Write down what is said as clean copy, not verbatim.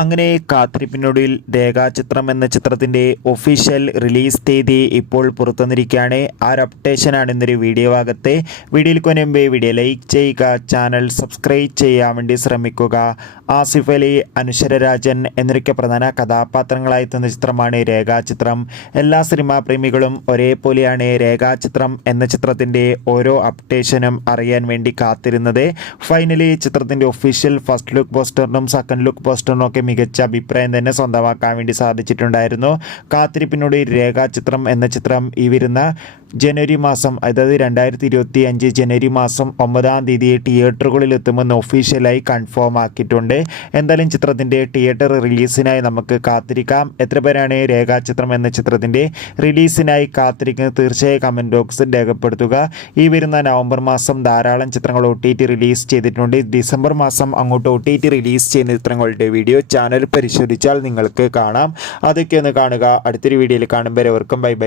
അങ്ങനെ കാത്തിരിപ്പിനൊടുവിൽ രേഖാചിത്രം എന്ന ചിത്രത്തിൻ്റെ ഒഫീഷ്യൽ റിലീസ് തീയതി ഇപ്പോൾ പുറത്തുവന്നിരിക്കുകയാണ്. ആ ഒരു അപ്ഡേഷനാണ് ഇന്നൊരു വീഡിയോ ഭാഗത്തെ. വീഡിയോയിൽ മുൻപേ വീഡിയോ ലൈക്ക് ചെയ്യുക, ചാനൽ സബ്സ്ക്രൈബ് ചെയ്യാൻ വേണ്ടി ശ്രമിക്കുക. ആസിഫ് അലി, അനശ്വര രാജൻ എന്നൊക്കെ പ്രധാന കഥാപാത്രങ്ങളായി എത്തുന്ന ചിത്രമാണ് രേഖാചിത്രം. എല്ലാ സിനിമാ പ്രേമികളും ഒരേപോലെയാണ് രേഖാചിത്രം എന്ന ചിത്രത്തിൻ്റെ ഓരോ അപ്ഡേഷനും അറിയാൻ വേണ്ടി കാത്തിരുന്നത്. ഫൈനലി ചിത്രത്തിൻ്റെ ഒഫീഷ്യൽ ഫസ്റ്റ് ലുക്ക് പോസ്റ്ററിനും സെക്കൻഡ് ലുക്ക് പോസ്റ്ററിനും ഒക്കെ മികച്ച അഭിപ്രായം തന്നെ സ്വന്തമാക്കാൻ വേണ്ടി സാധിച്ചിട്ടുണ്ടായിരുന്നു. കാത്തിരിപ്പിനോട് രേഖാചിത്രം എന്ന ചിത്രം ഈ വരുന്ന ജനുവരി മാസം, അതായത് 2025 ജനുവരി മാസം 9-ാം തീയതി തിയേറ്ററുകളിൽ എത്തുമെന്ന് ഒഫീഷ്യലായി കൺഫേം ആക്കിയിട്ടുണ്ട്. എന്തായാലും ചിത്രത്തിൻ്റെ തിയേറ്റർ റിലീസിനായി നമുക്ക് കാത്തിരിക്കാം. എത്ര പേരാണ് രേഖാചിത്രം എന്ന ചിത്രത്തിൻ്റെ റിലീസിനായി കാത്തിരിക്കുന്നത്? തീർച്ചയായും കമൻറ്റ് ബോക്സിൽ രേഖപ്പെടുത്തുക. ഈ വരുന്ന നവംബർ മാസം ധാരാളം ചിത്രങ്ങൾ OTT റിലീസ് ചെയ്തിട്ടുണ്ട്. ഡിസംബർ മാസം അങ്ങോട്ട് OTT റിലീസ് ചെയ്യുന്ന ചിത്രങ്ങളുടെ വീഡിയോ ചാനൽ പരിശോധിച്ചാൽ നിങ്ങൾക്ക് കാണാം. അതൊക്കെ ഒന്ന് കാണുക. അടുത്തൊരു വീഡിയോയിൽ കാണുമ്പോൾ എവർക്കും ബൈ ബൈ.